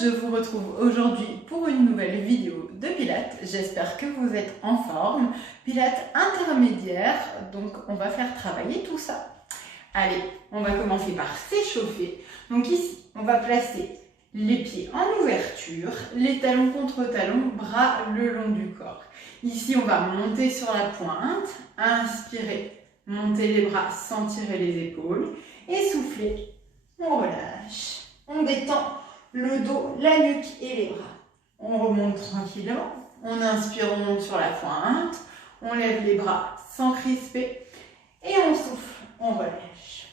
je vous retrouve aujourd'hui pour une nouvelle vidéo de Pilates. J'espère que vous êtes en forme. Pilates intermédiaire, donc on va faire travailler tout ça. Allez, on va commencer par s'échauffer. Donc ici, on va placer les pieds en ouverture, les talons contre talons, bras le long du corps. Ici, on va monter sur la pointe, inspirer, monter les bras sans tirer les épaules et souffler. On relâche, on détend le dos, la nuque et les bras. On remonte tranquillement, on inspire, on monte sur la pointe, on lève les bras sans crisper et on souffle, on relâche.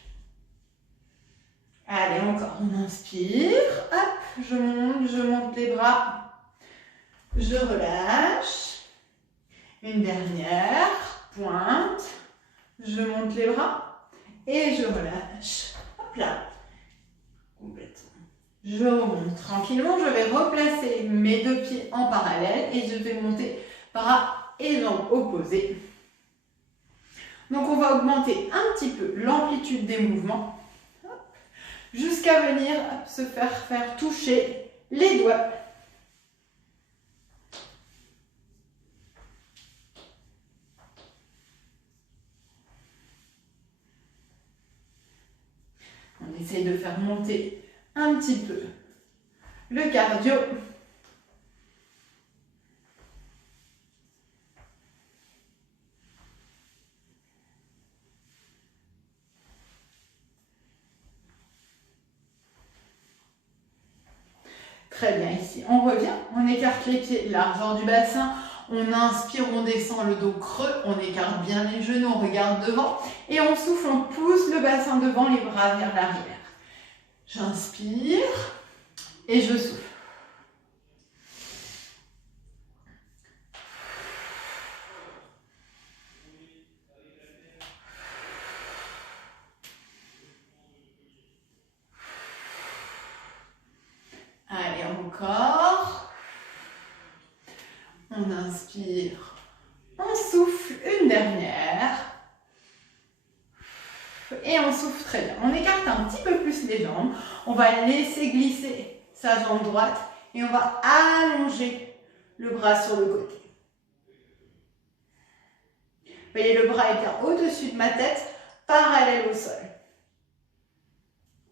Allez, encore, on inspire, hop, je monte les bras, je relâche. Une dernière, pointe, je monte les bras et je relâche. Hop là, complètement. Je remonte tranquillement, je vais replacer mes deux pieds en parallèle et je vais monter bras et jambes opposés. Donc on va augmenter un petit peu l'amplitude des mouvements jusqu'à venir se faire toucher les doigts. On essaye de faire monter un petit peu le cardio. Très bien, ici on revient, on écarte les pieds, largeur du bassin, on inspire, on descend le dos creux, on écarte bien les genoux, on regarde devant et on souffle, on pousse le bassin devant, les bras vers l'arrière. J'inspire et je souffle. Allez, encore. On inspire, on souffle une dernière. Et on souffle très bien. On écarte un petit peu plus les jambes. On va laisser glisser sa jambe droite et on va allonger le bras sur le côté. Vous voyez, le bras est bien au-dessus de ma tête, parallèle au sol.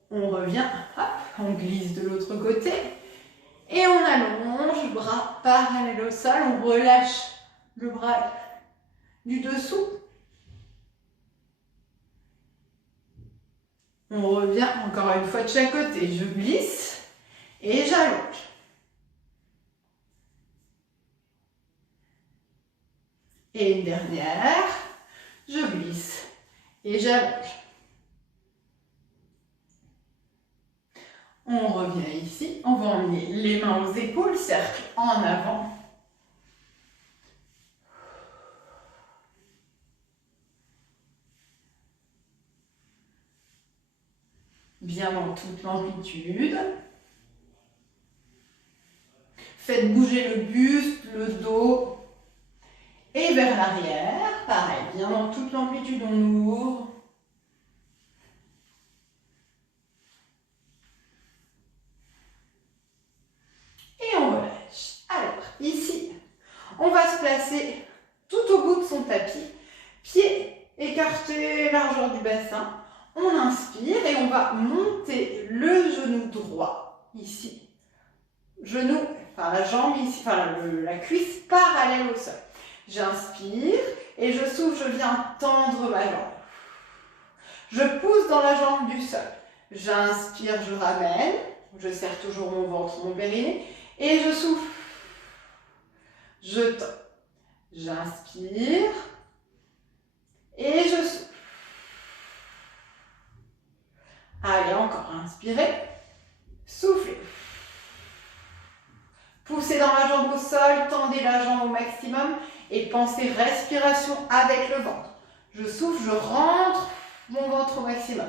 On revient, hop, on glisse de l'autre côté et on allonge, bras parallèle au sol. On relâche le bras du dessous. On revient encore une fois de chaque côté. Je glisse et j'allonge. Et une dernière. Je glisse et j'allonge. On revient ici. On va emmener les mains aux épaules, cercle en avant. Bien dans toute l'amplitude. Faites bouger le buste, le dos et vers l'arrière. Pareil, bien dans toute l'amplitude, on ouvre. Et on relâche. Alors, ici, on va se placer tout au bout de son tapis. Pieds écartés, largeur du bassin. On inspire et on va monter le genou droit, ici. Genou, enfin la jambe ici, enfin la cuisse parallèle au sol. J'inspire et je souffle, je viens tendre ma jambe. Je pousse dans la jambe du sol. J'inspire, je ramène. Je serre toujours mon ventre, mon périnée. Et je souffle. Je tends. J'inspire. Et je souffle. Allez, encore, inspirez, soufflez. Poussez dans la jambe au sol, tendez la jambe au maximum et pensez respiration avec le ventre. Je souffle, je rentre mon ventre au maximum.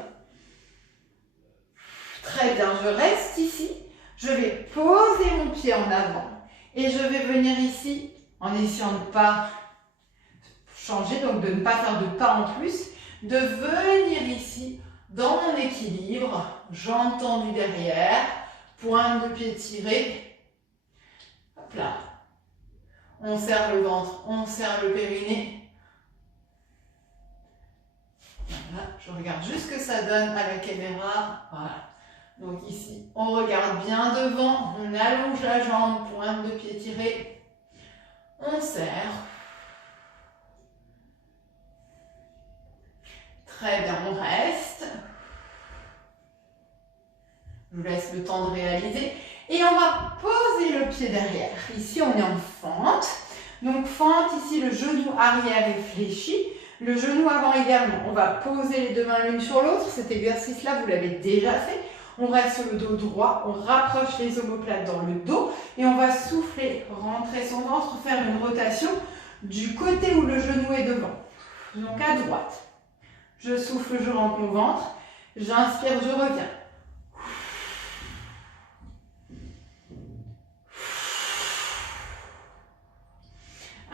Très bien, je reste ici. Je vais poser mon pied en avant et je vais venir ici en essayant de ne pas changer, donc de ne pas faire de pas en plus, de venir ici dans mon équilibre, jambes tendues derrière, Pointe de pied tirée. Hop là. On serre le ventre, on serre le périnée. Voilà, je regarde juste ce que ça donne à la caméra. Voilà. Donc ici, on regarde bien devant, on allonge la jambe, pointe de pied tirée. On serre. Très bien, on reste. Je vous laisse le temps de réaliser. Et on va poser le pied derrière. Ici, on est en fente. Donc, fente, ici, le genou arrière est fléchi. Le genou avant également. On va poser les deux mains l'une sur l'autre. Cet exercice-là, vous l'avez déjà fait. On reste sur le dos droit. On rapproche les omoplates dans le dos. Et on va souffler, rentrer son ventre, faire une rotation du côté où le genou est devant. Donc, à droite. Je souffle, je rentre mon ventre. J'inspire, je reviens.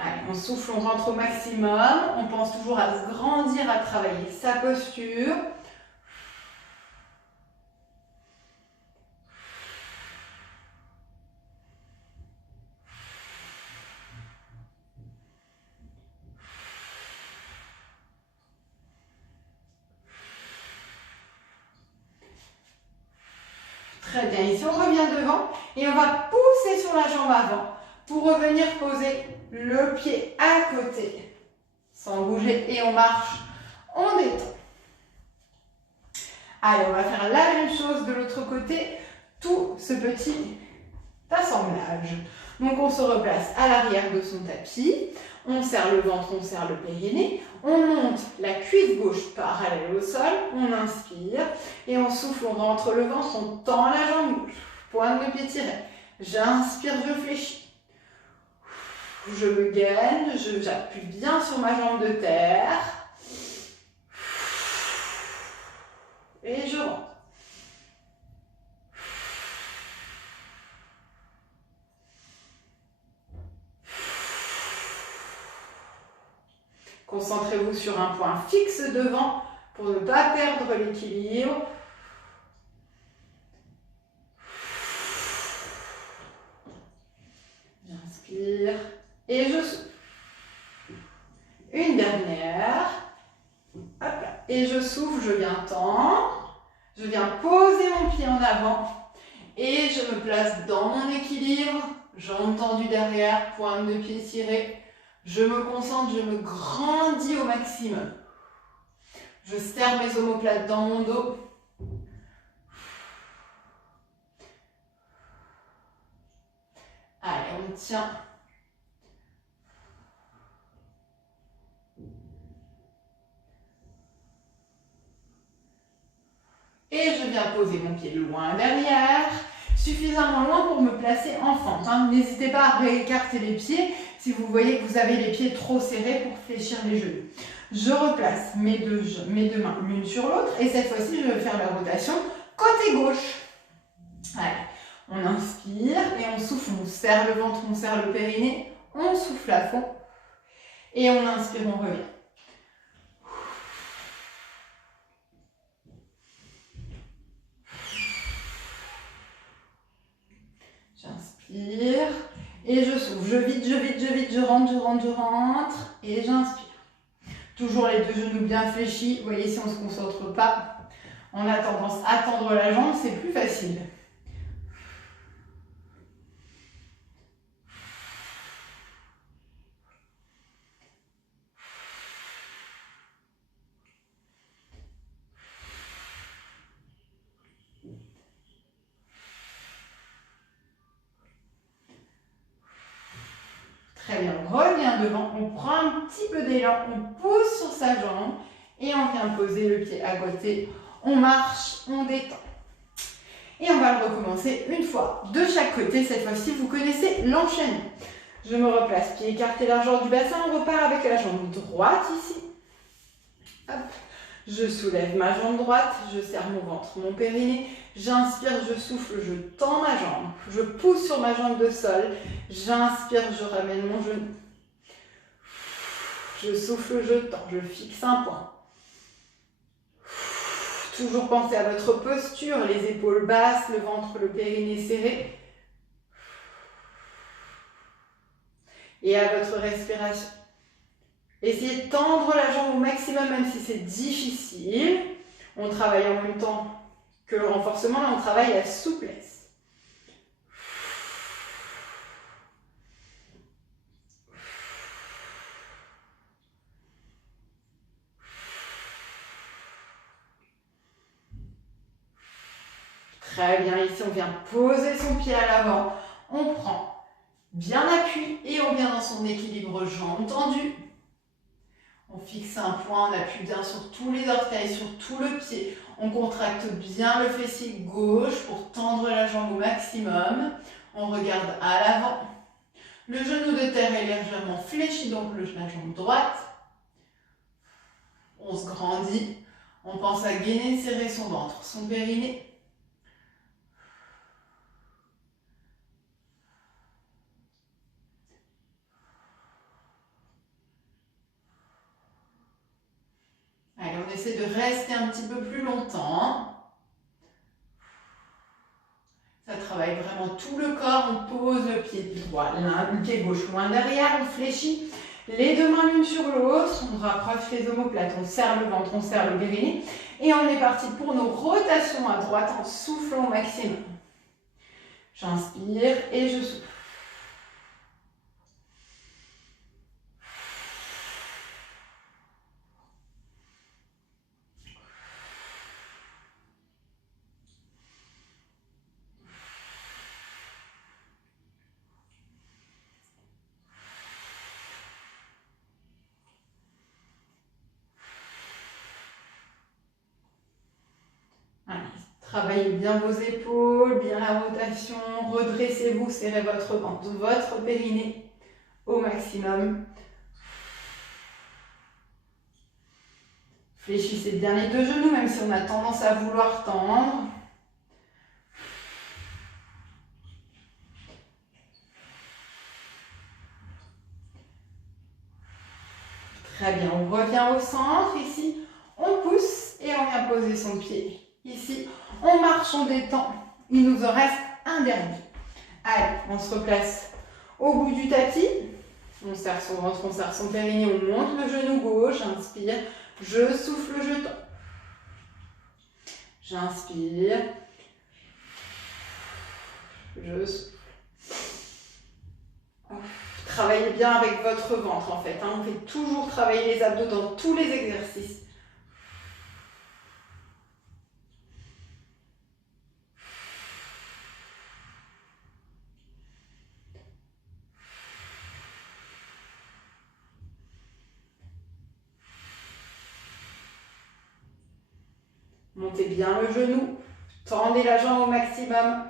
Allez, on souffle, on rentre au maximum. On pense toujours à se grandir, à travailler sa posture. Très bien, ici on revient devant et on va pousser sur la jambe avant pour revenir poser le pied à côté sans bouger et on marche, on détend. Allez, on va faire la même chose de l'autre côté, tout ce petit assemblage. Donc on se replace à l'arrière de son tapis, on serre le ventre, on serre le périnée, on monte la cuisse gauche parallèle au sol, on inspire et on souffle, on rentre le ventre, on tend la jambe gauche, pointe de pied tirée. J'inspire, je fléchis. Je me gaine, j'appuie bien sur ma jambe de terre. Et je rentre. Concentrez-vous sur un point fixe devant pour ne pas perdre l'équilibre. J'inspire et je souffle. Une dernière. Hop là. Et je souffle, je viens tendre. Je viens poser mon pied en avant. Et je me place dans mon équilibre. Jambes tendues derrière, pointe de pied tirée. Je me concentre, je me grandis au maximum. Je serre mes omoplates dans mon dos. Allez, on tient. Et je viens poser mon pied loin derrière, suffisamment loin pour me placer en fente. N'hésitez pas à réécarter les pieds si vous voyez que vous avez les pieds trop serrés pour fléchir les genoux. Je replace mes deux mains l'une sur l'autre et cette fois-ci, je vais faire la rotation côté gauche. Allez, on inspire et on souffle, on serre le ventre, on serre le périnée, on souffle à fond et on inspire, on revient. J'inspire et je souffle, je vide, je rentre et j'inspire. Toujours les deux genoux bien fléchis, vous voyez si on ne se concentre pas, on a tendance à tendre la jambe, c'est plus facile. Très bien, on revient devant, on prend un petit peu d'élan, on pousse sur sa jambe et on vient poser le pied à côté. On marche, on détend. Et on va le recommencer une fois de chaque côté. Cette fois-ci, vous connaissez l'enchaînement. Je me replace, pied écarté, largeur du bassin. On repart avec la jambe droite ici. Hop. Je soulève ma jambe droite, je serre mon ventre, mon périnée. J'inspire, je souffle, je tends ma jambe. Je pousse sur ma jambe de sol. J'inspire, je ramène mon genou. Je souffle, je tends, je fixe un point. Toujours pensez à votre posture, les épaules basses, le ventre, le périnée serré. Et à votre respiration. Essayez de tendre la jambe au maximum, même si c'est difficile. On travaille en même temps que le renforcement, là on travaille la souplesse. Très bien, ici on vient poser son pied à l'avant. On prend bien appui et on vient dans son équilibre jambes tendues. On fixe un point, on appuie bien sur tous les orteils, sur tout le pied. On contracte bien le fessier gauche pour tendre la jambe au maximum. On regarde à l'avant. Le genou de terre est légèrement fléchi, donc la jambe droite. On se grandit. On pense à gainer, serrer son ventre, son périnée. Allez, on essaie de rester un petit peu plus longtemps. Ça travaille vraiment tout le corps. On pose le pied droit, le pied gauche loin derrière, on fléchit. Les deux mains l'une sur l'autre, on rapproche les omoplates, on serre le ventre, on serre le périnée. Et on est parti pour nos rotations à droite en soufflant au maximum. J'inspire et je souffle. Allez, travaillez bien vos épaules, bien la rotation, redressez-vous, serrez votre ventre, votre périnée au maximum. Fléchissez bien les deux genoux, même si on a tendance à vouloir tendre. Très bien, on revient au centre, ici, on pousse et on vient poser son pied. Ici, on marche, on détend. Il nous en reste un dernier. Allez, on se replace au bout du tapis. On serre son ventre, on serre son périnée, on monte le genou gauche, inspire. Je souffle, je tends. J'inspire. Je souffle. Travaillez bien avec votre ventre en fait. On fait toujours travailler les abdos dans tous les exercices. Montez bien le genou. Tendez la jambe au maximum.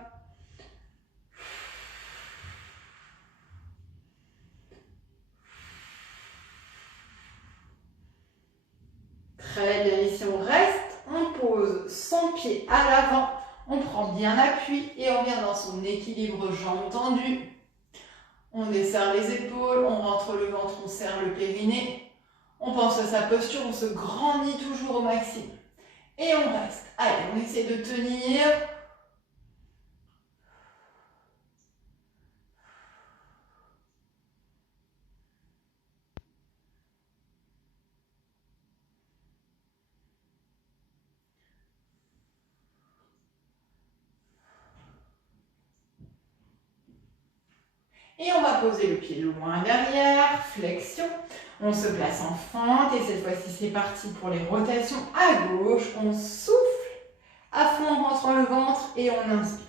Très bien, ici on reste, on pose son pied à l'avant, on prend bien appui et on vient dans son équilibre jambes tendues. On desserre les épaules, on rentre le ventre, on serre le périnée. On pense à sa posture, on se grandit toujours au maximum. Et on reste. Allez, on essaie de tenir. Et on va poser le pied loin derrière, flexion. On se place en fente et cette fois-ci c'est parti pour les rotations à gauche. On souffle à fond en rentrant le ventre et on inspire.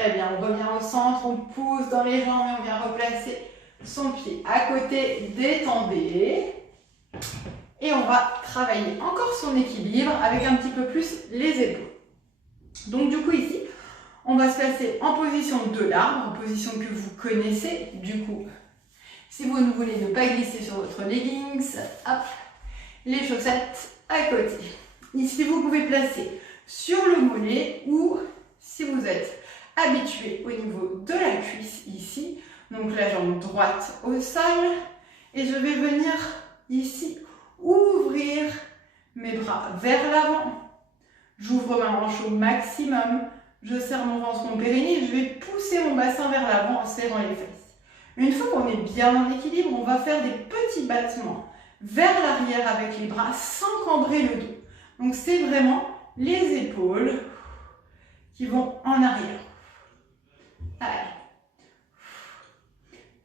Très bien, on revient au centre, on pousse dans les jambes et on vient replacer son pied à côté, détendez. Et on va travailler encore son équilibre avec un petit peu plus les épaules. Donc du coup ici, on va se placer en position de l'arbre, en position que vous connaissez. Du coup, si vous ne voulez ne pas glisser sur votre leggings, hop, les chaussettes à côté. Ici, vous pouvez placer sur le mollet ou si vous êtes habitué au niveau de la cuisse ici, donc la jambe droite au sol. Et je vais venir ici ouvrir mes bras vers l'avant. J'ouvre ma hanche au maximum. Je serre mon ventre, mon périnée et je vais pousser mon bassin vers l'avant en serrant les fesses. Une fois qu'on est bien en équilibre, on va faire des petits battements vers l'arrière avec les bras sans cambrer le dos. Donc c'est vraiment les épaules qui vont en arrière. Allez.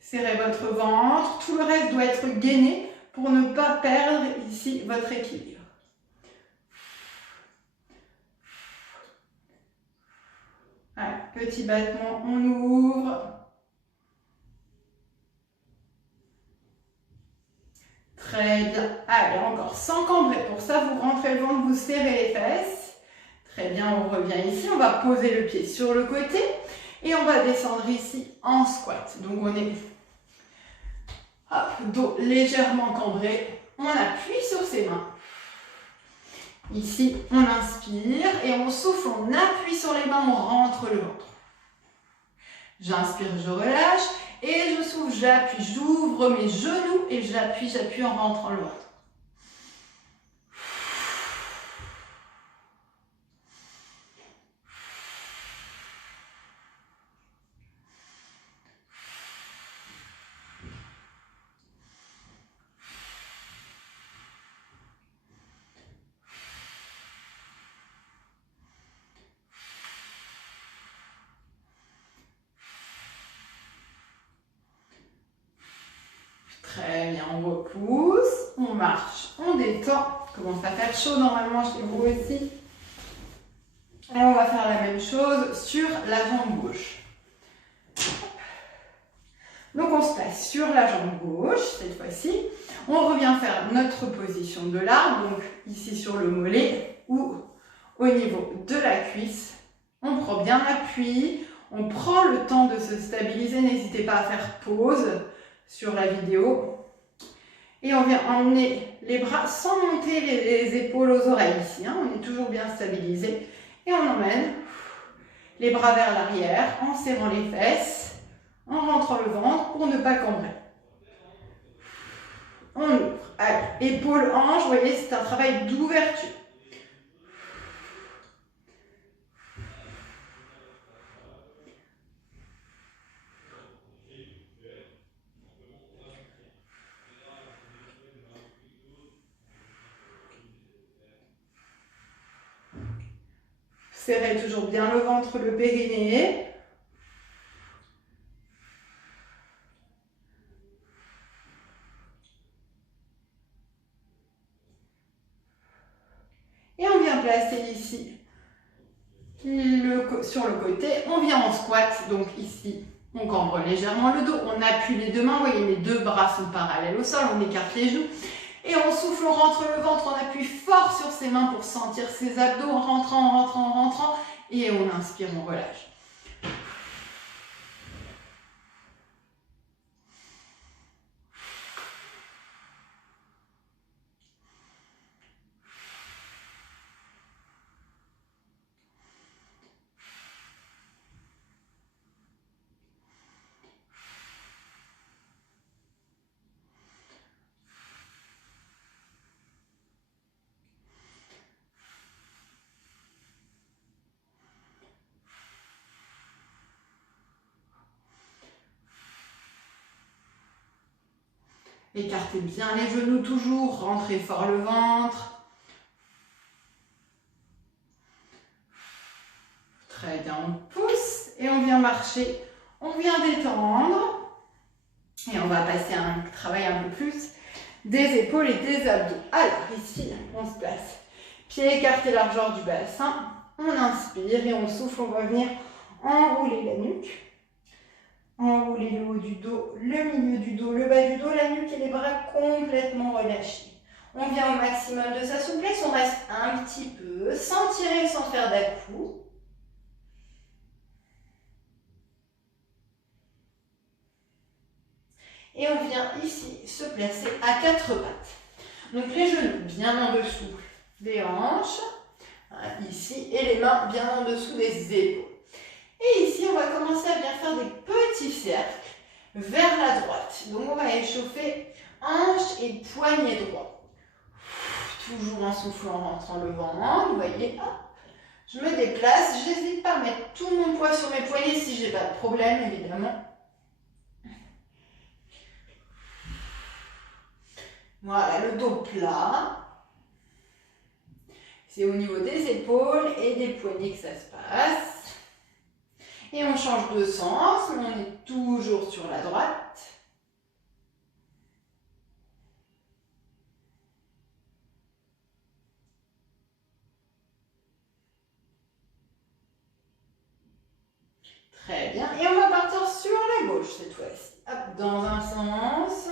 Serrez votre ventre. Tout le reste doit être gainé pour ne pas perdre ici votre équilibre. Allez, petit battement, on ouvre. Très bien. Allez, encore sans cambrer. Pour ça, vous rentrez le ventre, vous serrez les fesses. Très bien, on revient ici. On va poser le pied sur le côté et on va descendre ici en squat. Donc, on est dos légèrement cambré. On appuie sur ses mains. Ici, on inspire et on souffle, on appuie sur les mains, on rentre le ventre. J'inspire, je relâche et je souffle, j'appuie, j'ouvre mes genoux et j'appuie en rentrant le ventre. Très bien, on repousse, on marche, on détend. Commence à faire chaud normalement chez vous aussi. Et on va faire la même chose sur la jambe gauche. Donc on se place sur la jambe gauche cette fois-ci. On revient faire notre position de l'arbre, donc ici sur le mollet ou au niveau de la cuisse. On prend bien appui, on prend le temps de se stabiliser. N'hésitez pas à faire pause sur la vidéo. Et on vient emmener les bras sans monter les épaules aux oreilles ici. Hein. On est toujours bien stabilisé. Et on emmène les bras vers l'arrière en serrant les fesses, en rentrant le ventre pour ne pas cambrer. On ouvre. Allez, épaules, hanches, vous voyez, c'est un travail d'ouverture. Serrez toujours bien le ventre, le périnée. Et on vient placer ici sur le côté. On vient en squat, donc ici, on cambre légèrement le dos. On appuie les deux mains, vous voyez, les deux bras sont parallèles au sol. On écarte les genoux. Et on souffle, on rentre le ventre, on appuie fort sur ses mains pour sentir ses abdos en rentrant. Et on inspire, on relâche. Écartez bien les genoux toujours, rentrez fort le ventre. Très bien, on pousse et on vient marcher. On vient détendre. Et on va passer à un travail un peu plus des épaules et des abdos. Alors ici, on se place. Pieds écartés, largeur du bassin. On inspire et on souffle, on va venir enrouler la nuque. Enrouler le haut du dos, le milieu du dos, le bas du dos, la nuque et les bras complètement relâchés. On vient au maximum de sa souplesse, on reste un petit peu, sans tirer, sans faire d'à-coups. Et on vient ici se placer à 4 pattes. Donc les genoux bien en dessous des hanches, ici, et les mains bien en dessous des épaules. Et ici, on va commencer à bien faire des petits cercles vers la droite. Donc on va échauffer hanches et poignets droits. Toujours en soufflant, en rentrant le ventre, vous voyez, hop. Je me déplace, je n'hésite pas à mettre tout mon poids sur mes poignets si j'ai pas de problème, évidemment. Voilà, le dos plat. C'est au niveau des épaules et des poignets que ça se passe. Et on change de sens, mais on est toujours sur la droite. Très bien. Et on va partir sur la gauche cette fois-ci. Hop, dans un sens.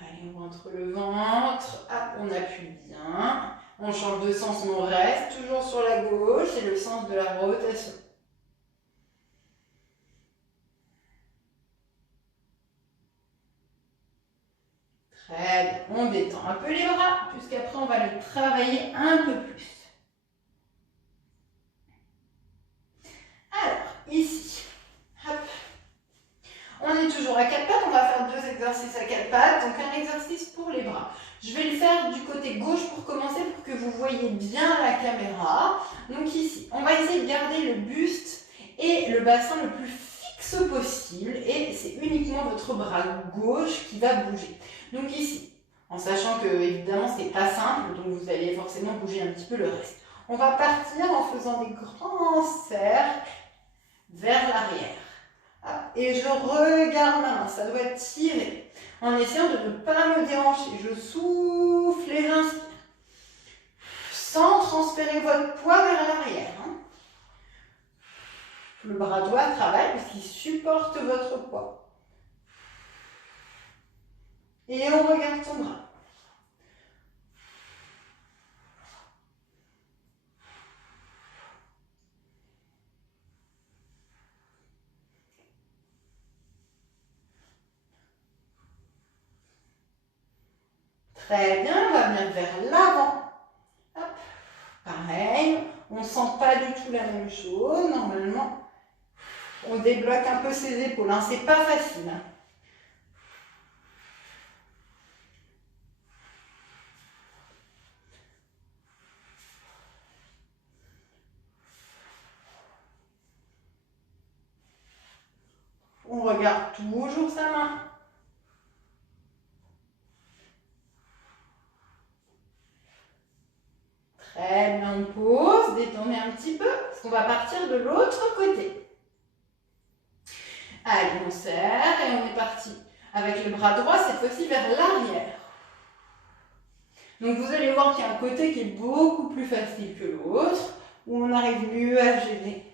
Allez, on rentre le ventre. Hop, on appuie bien. On change de sens, mais on reste toujours sur la gauche. C'est le sens de la rotation. Très bien. On détend un peu les bras, puisqu'après on va les travailler un peu plus. Alors, ici, hop. On est toujours à 4 pattes, on va faire 2 exercices à 4 pattes, donc un exercice pour les bras. Je vais le faire du côté gauche pour commencer, pour que vous voyez bien la caméra. Donc ici, on va essayer de garder le buste et le bassin le plus fixe possible, et c'est uniquement votre bras gauche qui va bouger. Donc ici, en sachant que évidemment c'est pas simple, donc vous allez forcément bouger un petit peu le reste. On va partir en faisant des grands cercles vers l'arrière. Et je regarde ma main, ça doit tirer. En essayant de ne pas me déhancher. Je souffle et j'inspire. Sans transférer votre poids vers l'arrière. Le bras droit travaille puisqu'il supporte votre poids. Et on regarde son bras. Très bien, on va venir vers l'avant. Pareil, on ne sent pas du tout la même chose. Normalement, on débloque un peu ses épaules. C'est pas facile. On regarde toujours sa main. Très bien, on pose, détendez un petit peu, parce qu'on va partir de l'autre côté. Allez, on serre et on est parti avec le bras droit, cette fois-ci vers l'arrière. Donc vous allez voir qu'il y a un côté qui est beaucoup plus facile que l'autre, où on arrive mieux à gérer.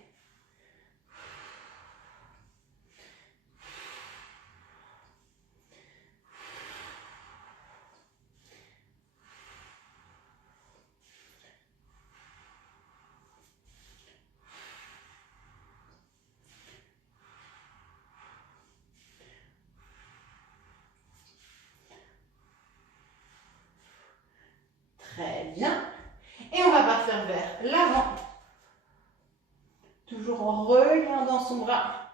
Très bien. Et on va partir vers l'avant. Toujours en regardant son bras.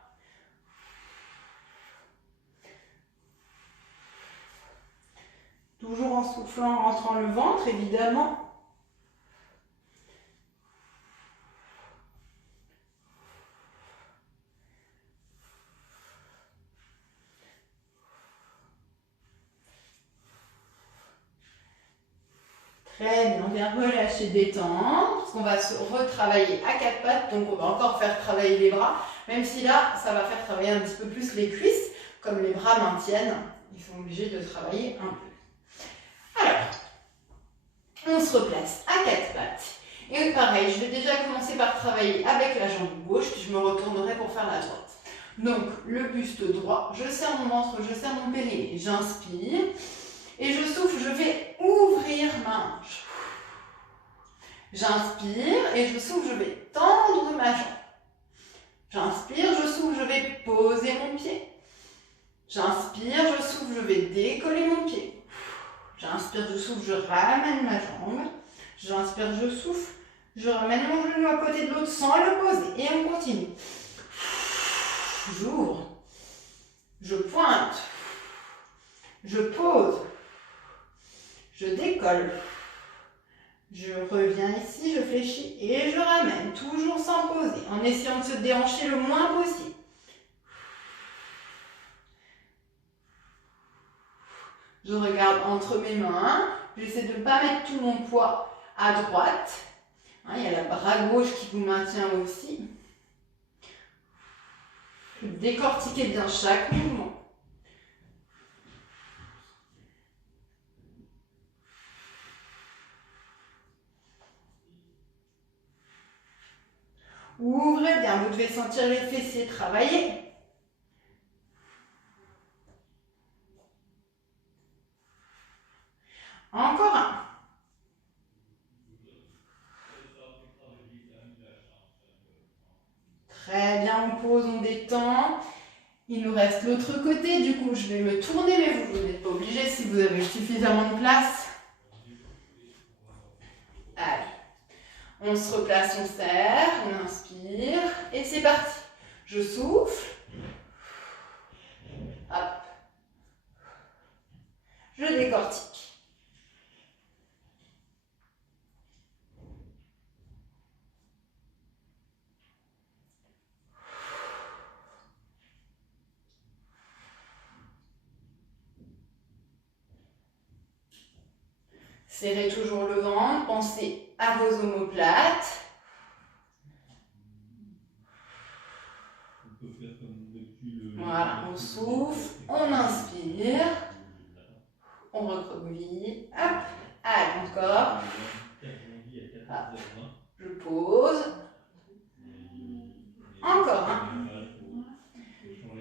Toujours en soufflant, en rentrant le ventre, évidemment. Très bien, on vient relâcher, détendre. qu'on va se retravailler à quatre pattes, donc on va encore faire travailler les bras, même si là, ça va faire travailler un petit peu plus les cuisses, comme les bras maintiennent, ils sont obligés de travailler un peu. Alors, on se replace à quatre pattes. Et pareil, je vais déjà commencer par travailler avec la jambe gauche, puis je me retournerai pour faire la droite. Donc, le buste droit, je serre mon ventre, je serre mon périnée, j'inspire, et je souffle, je vais ouvrir ma hanche. J'inspire, et je souffle, je vais tendre ma jambe. J'inspire, je souffle, je vais poser mon pied. J'inspire, je souffle, je vais décoller mon pied. J'inspire, je souffle, je ramène ma jambe. J'inspire, je souffle, je ramène mon genou à côté de l'autre sans le poser. Et on continue. J'ouvre, je pointe, je pose, je décolle, je reviens ici, je fléchis et je ramène, toujours sans poser, en essayant de se déhancher le moins possible. Je regarde entre mes mains, j'essaie de ne pas mettre tout mon poids à droite. Il y a la bras gauche qui vous maintient aussi. Décortiquez bien chaque mouvement. Ouvrez bien, vous devez sentir les fessiers travailler. Encore un. Très bien, on pose, on détend. Il nous reste l'autre côté, du coup je vais me tourner, mais vous n'êtes pas obligé si vous avez suffisamment de place. Allez, on se replace, on serre, on inspire, et c'est parti. Je souffle. Hop. Je décortique. Serrez toujours le ventre, pensez à vos omoplates. Voilà, on souffle, on inspire, on recroqueville, hop, allez, encore, hop, je pose, encore un,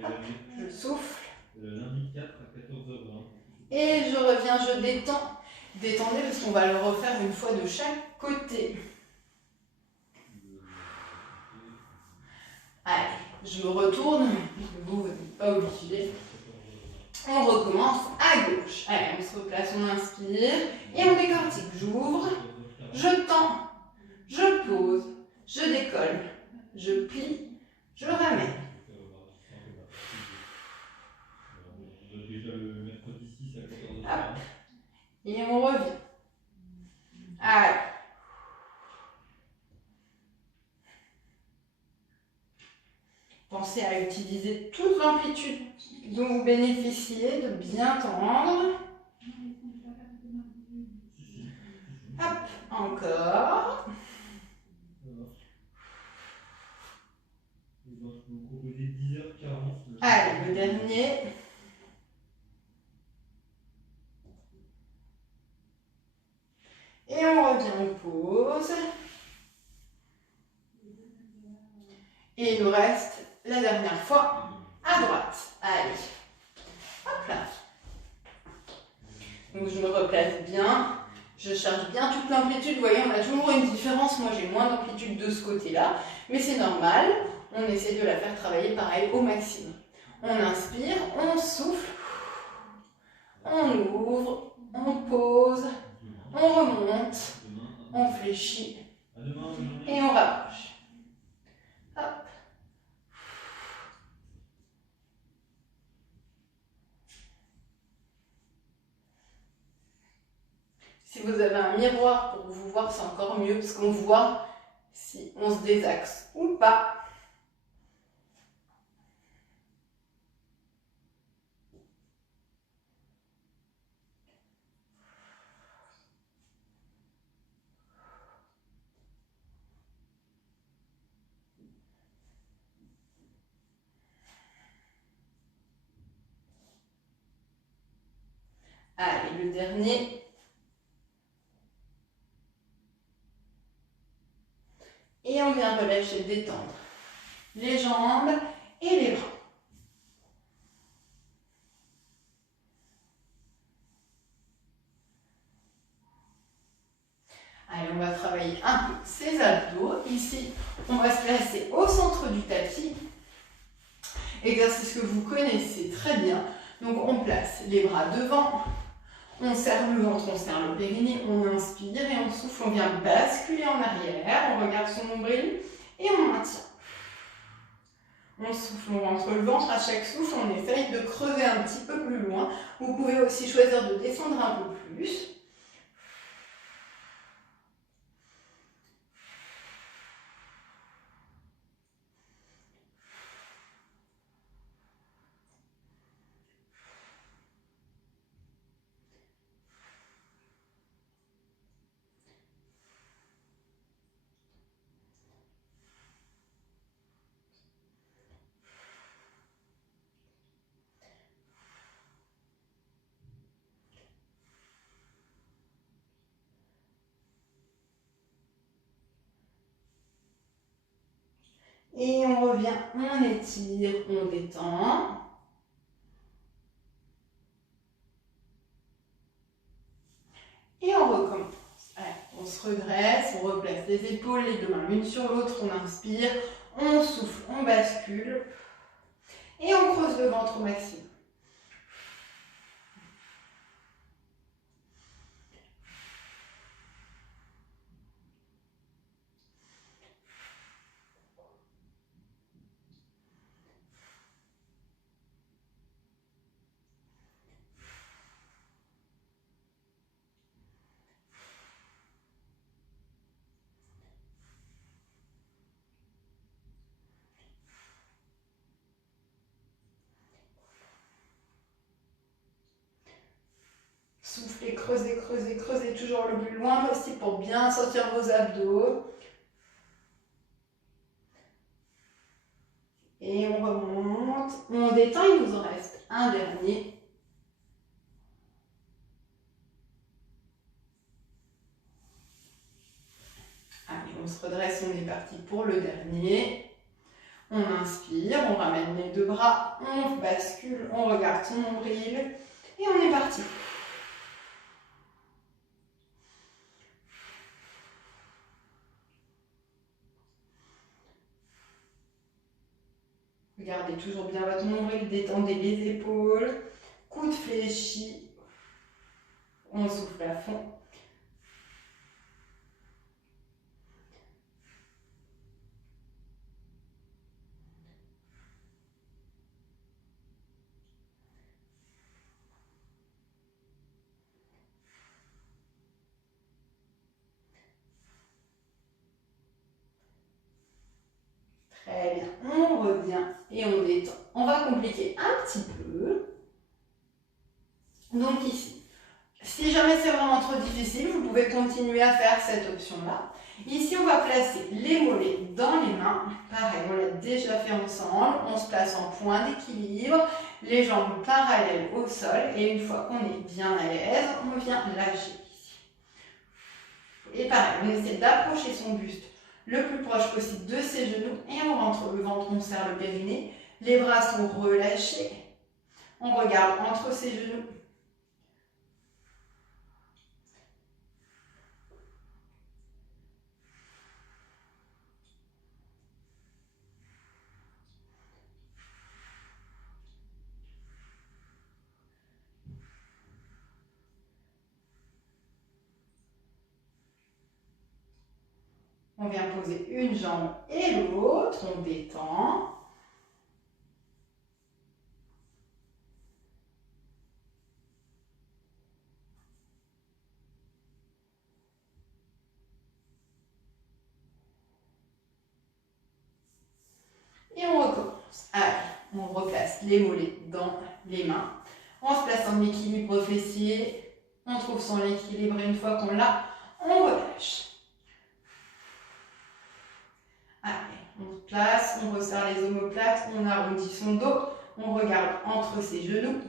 hop, je souffle, et je reviens, je détends, détendez parce qu'on va le refaire une fois de chaque côté. Allez, je me retourne, vous n'êtes pas obligé. On recommence à gauche. Allez, on se replace, on inspire et on décortique. J'ouvre, je tends, je pose, je décolle, je plie, je ramène. Hop. Et on revient. Allez. Pensez à utiliser toute l'amplitude dont vous bénéficiez, de bien tendre. Hop, encore. Allez, le dernier. Et on revient, on pose. Et il nous reste la dernière fois à droite. Allez. Hop là. Donc je me replace bien. Je charge bien toute l'amplitude. Vous voyez, on a toujours une différence. Moi, j'ai moins d'amplitude de ce côté-là. Mais c'est normal. On essaie de la faire travailler pareil au maximum. On inspire, on souffle. On ouvre, on pose, on remonte, on fléchit et on rapproche. Hop. Si vous avez un miroir pour vous voir, c'est encore mieux parce qu'on voit si on se désaxe ou pas. Allez, le dernier. Et on vient relâcher, détendre les jambes et les bras. Allez, on va travailler un peu ses abdos. Ici, on va se placer au centre du tapis. Exercice que vous connaissez très bien. Donc, on place les bras devant. On serre le ventre, on serre le périnée. On inspire et on souffle. On vient basculer en arrière. On regarde son nombril et on maintient. On souffle, on rentre le ventre. À chaque souffle, on essaye de creuser un petit peu plus loin. Vous pouvez aussi choisir de descendre un peu plus. Et on revient, on étire, on détend. Et on recommence. Allez, on se redresse, on replace les épaules, les deux mains l'une sur l'autre, on inspire, on souffle, on bascule. Et on creuse le ventre au maximum. Soufflez, creusez, creusez, creusez toujours le plus loin possible pour bien sortir vos abdos. Et on remonte, on détend, il nous en reste un dernier. Allez, on se redresse, on est parti pour le dernier. On inspire, on ramène les deux bras, on bascule, on regarde son nombril et on est parti. Regardez toujours bien votre nombril, détendez les épaules, coude fléchi, on souffle à fond. Très bien, on revient et on détend. On va compliquer un petit peu. Donc ici, si jamais c'est vraiment trop difficile, vous pouvez continuer à faire cette option-là. Ici, on va placer les mollets dans les mains. Pareil, on l'a déjà fait ensemble. On se place en point d'équilibre, les jambes parallèles au sol. Et une fois qu'on est bien à l'aise, on vient lâcher ici. Et pareil, on essaie d'approcher son buste le plus proche possible de ses genoux. Et on rentre le ventre, on serre le périnée. Les bras sont relâchés. On regarde entre ses genoux. On vient poser une jambe et l'autre, on détend. Et on recommence. Allez, on replace les mollets dans les mains. On se place en équilibre fessier. On trouve son équilibre et une fois qu'on l'a, on relâche. Allez, on se place, on resserre les omoplates, on arrondit son dos, on regarde entre ses genoux.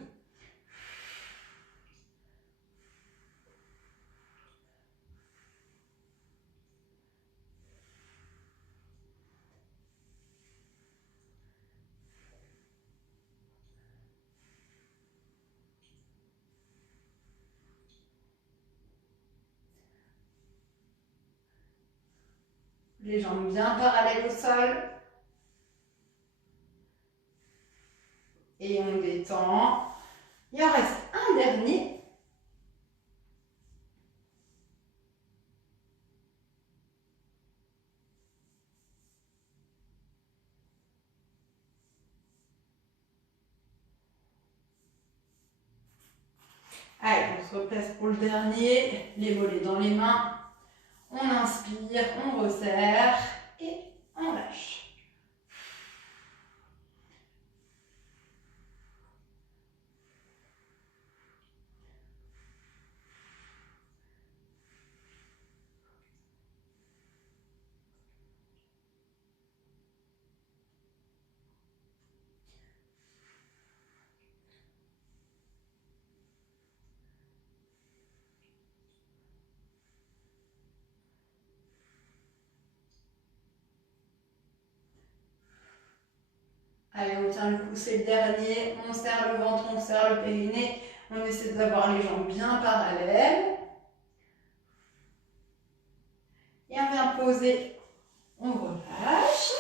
Les jambes bien parallèles au sol. Et on détend. Il en reste un dernier. Allez, on se replace pour le dernier. Les mollets dans les mains. On inspire, on resserre et on lâche. Allez, on tient le cou, c'est le dernier. On serre le ventre, on serre le périnée. On essaie d'avoir les jambes bien parallèles. Et on vient poser, on relâche.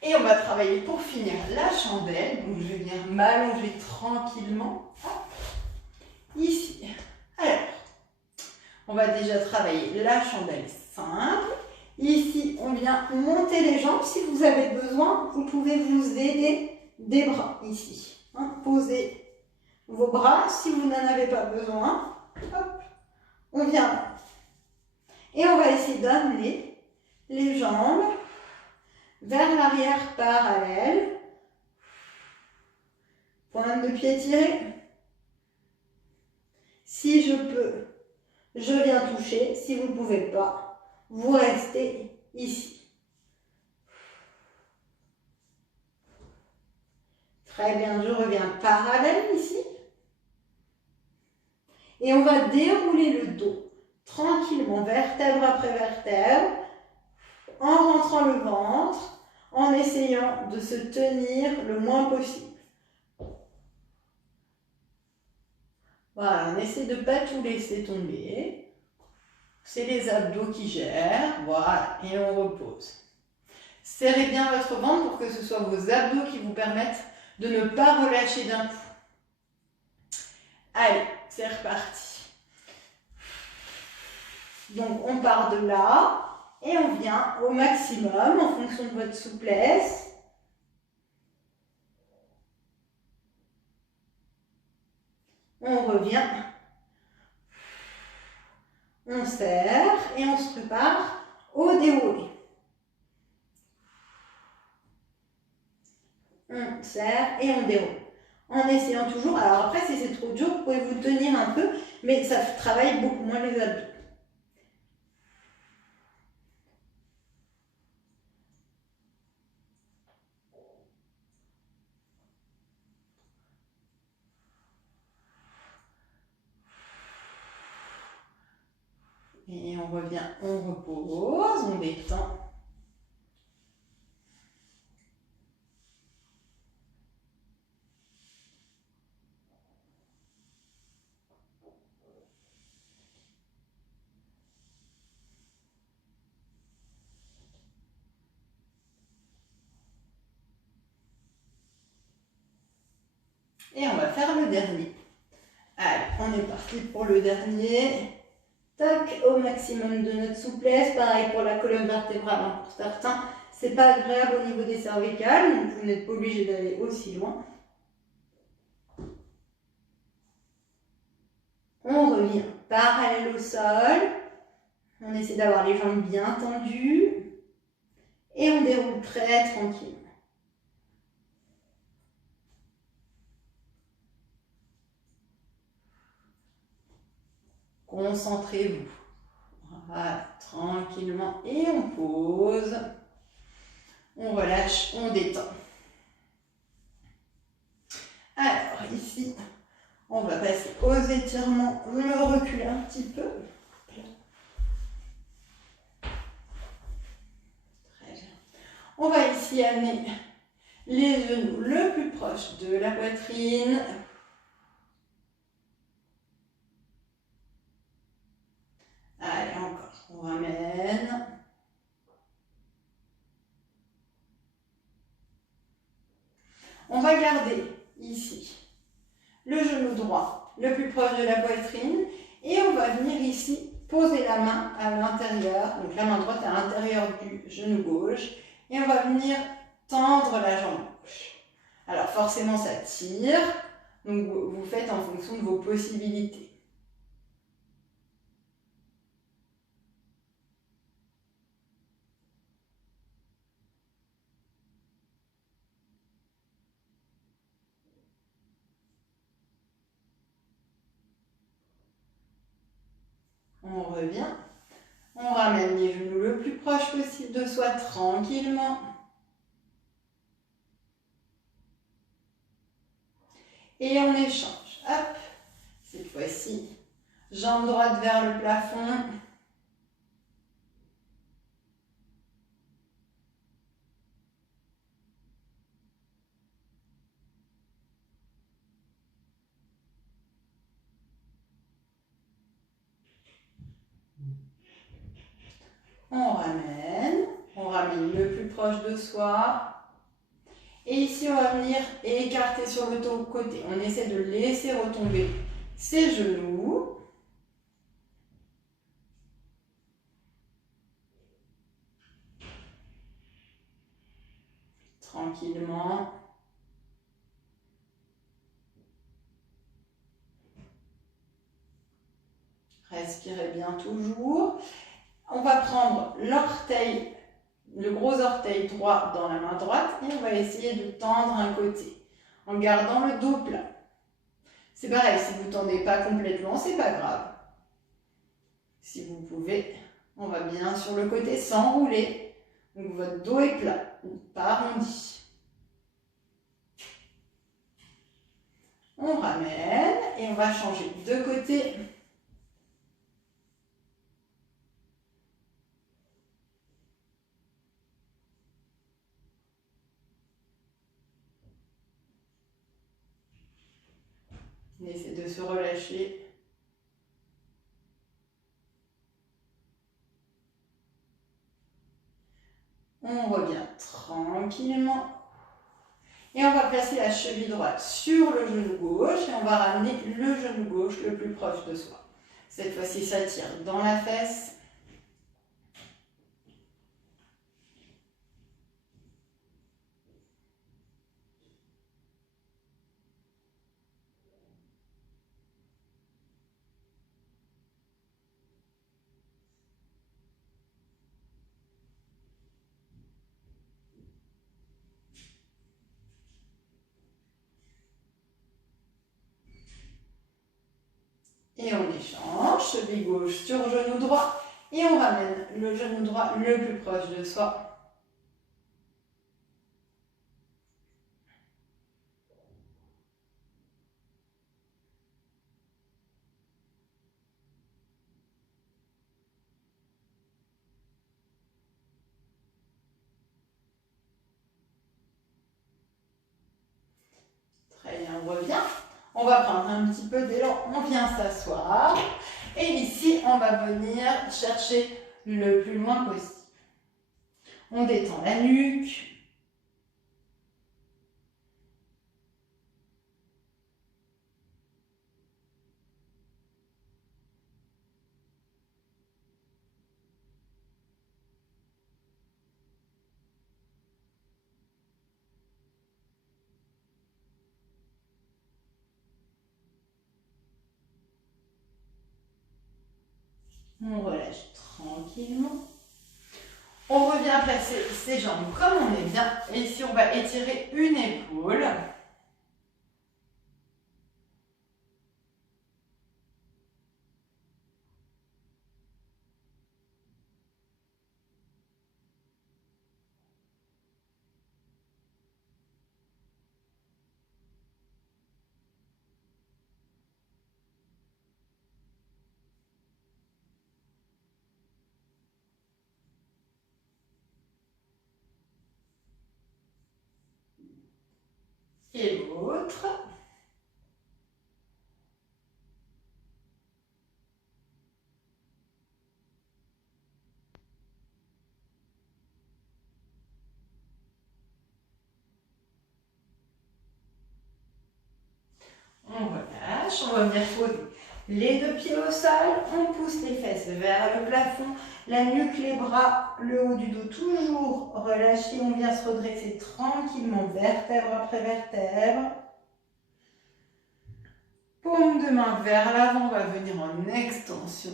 Et on va travailler pour finir la chandelle. Donc je vais venir m'allonger tranquillement. Hop. Ici. Alors, on va déjà travailler la chandelle simple. Ici, on vient monter les jambes. Si vous avez besoin, vous pouvez vous aider des bras ici. Hein, posez vos bras. Si vous n'en avez pas besoin, hop, on vient là. Et on va essayer d'amener les jambes vers l'arrière parallèle. Pointe de pied tirée. Si je peux, je viens toucher. Si vous ne pouvez pas, vous restez ici. Très bien, je reviens parallèle ici. Et on va dérouler le dos tranquillement, vertèbre après vertèbre, en rentrant le ventre, en essayant de se tenir le moins possible. Voilà, on essaie de ne pas tout laisser tomber. C'est les abdos qui gèrent, voilà, et on repose. Serrez bien votre ventre pour que ce soit vos abdos qui vous permettent de ne pas relâcher d'un coup. Allez, c'est reparti. Donc on part de là et on vient au maximum en fonction de votre souplesse. On revient. On serre et on se prépare au déroulé. On serre et on déroule. En essayant toujours, alors après si c'est trop dur, vous pouvez vous tenir un peu, mais ça travaille beaucoup moins les abdos. Et on revient, on repose, on détend. Et on va faire le dernier. Allez, on est parti pour le dernier. Tac, au maximum de notre souplesse. Pareil pour la colonne vertébrale, hein, pour certains. C'est pas agréable au niveau des cervicales, donc vous n'êtes pas obligé d'aller aussi loin. On revient parallèle au sol. On essaie d'avoir les jambes bien tendues. Et on déroule très tranquille. Concentrez-vous. Voilà, tranquillement. Et on pose. On relâche, on détend. Alors, ici, on va passer aux étirements. On me recule un petit peu. Très bien. On va ici amener les genoux le plus proche de la poitrine. Allez, encore. On ramène. garder ici le genou droit le plus proche de la poitrine et on va venir ici poser la main à l'intérieur, donc la main droite à l'intérieur du genou gauche et on va venir tendre la jambe gauche. Alors forcément ça tire, donc vous faites en fonction de vos possibilités. On revient, on ramène les genoux le plus proche possible de soi tranquillement. Et on échange. Hop, cette fois-ci, jambe droite vers le plafond. On ramène le plus proche de soi. Et ici, on va venir écarter sur le côté. On essaie de laisser retomber ses genoux. Tranquillement. Respirez bien toujours. On va prendre l'orteil, le gros orteil droit dans la main droite et on va essayer de tendre un côté en gardant le dos plat. C'est pareil, si vous ne tendez pas complètement, c'est pas grave. Si vous pouvez, on va bien sur le côté sans rouler. Donc votre dos est plat, pas arrondi. On ramène et on va changer de côté. On essaie de se relâcher. On revient tranquillement. Et on va placer la cheville droite sur le genou gauche et on va ramener le genou gauche le plus proche de soi. Cette fois-ci, ça tire dans la fesse. Et on échange, cheville gauche sur genou droit. Et on ramène le genou droit le plus proche de soi. Très bien, on revient. On va prendre un petit peu d'élan, on vient s'asseoir. Et ici, on va venir chercher le plus loin possible. On détend la nuque. On relâche tranquillement. On revient placer ses jambes comme on est bien. Et ici, on va étirer une épaule. relâche. On va venir poser les deux pieds au sol. On pousse les fesses vers le plafond. La nuque, les bras, le haut du dos toujours relâché. On vient se redresser tranquillement, vertèbre après vertèbre. Paume de main vers l'avant, on va venir en extension.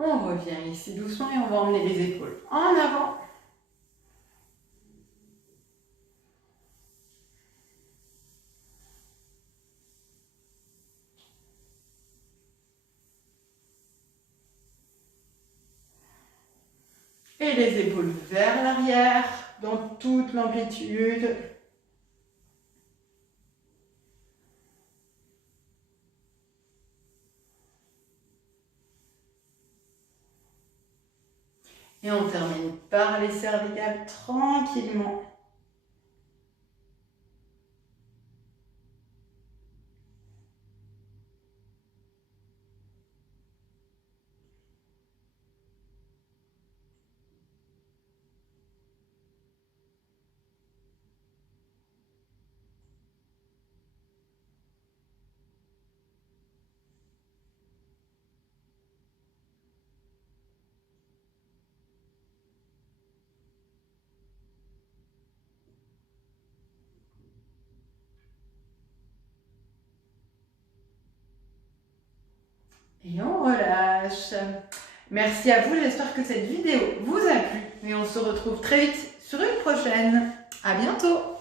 On revient ici doucement et on va emmener les épaules en avant. Et les épaules vers l'arrière, dans toute l'amplitude. Et on termine par les cervicales tranquillement. Et on relâche. Merci à vous, j'espère que cette vidéo vous a plu. Et on se retrouve très vite sur une prochaine. À bientôt!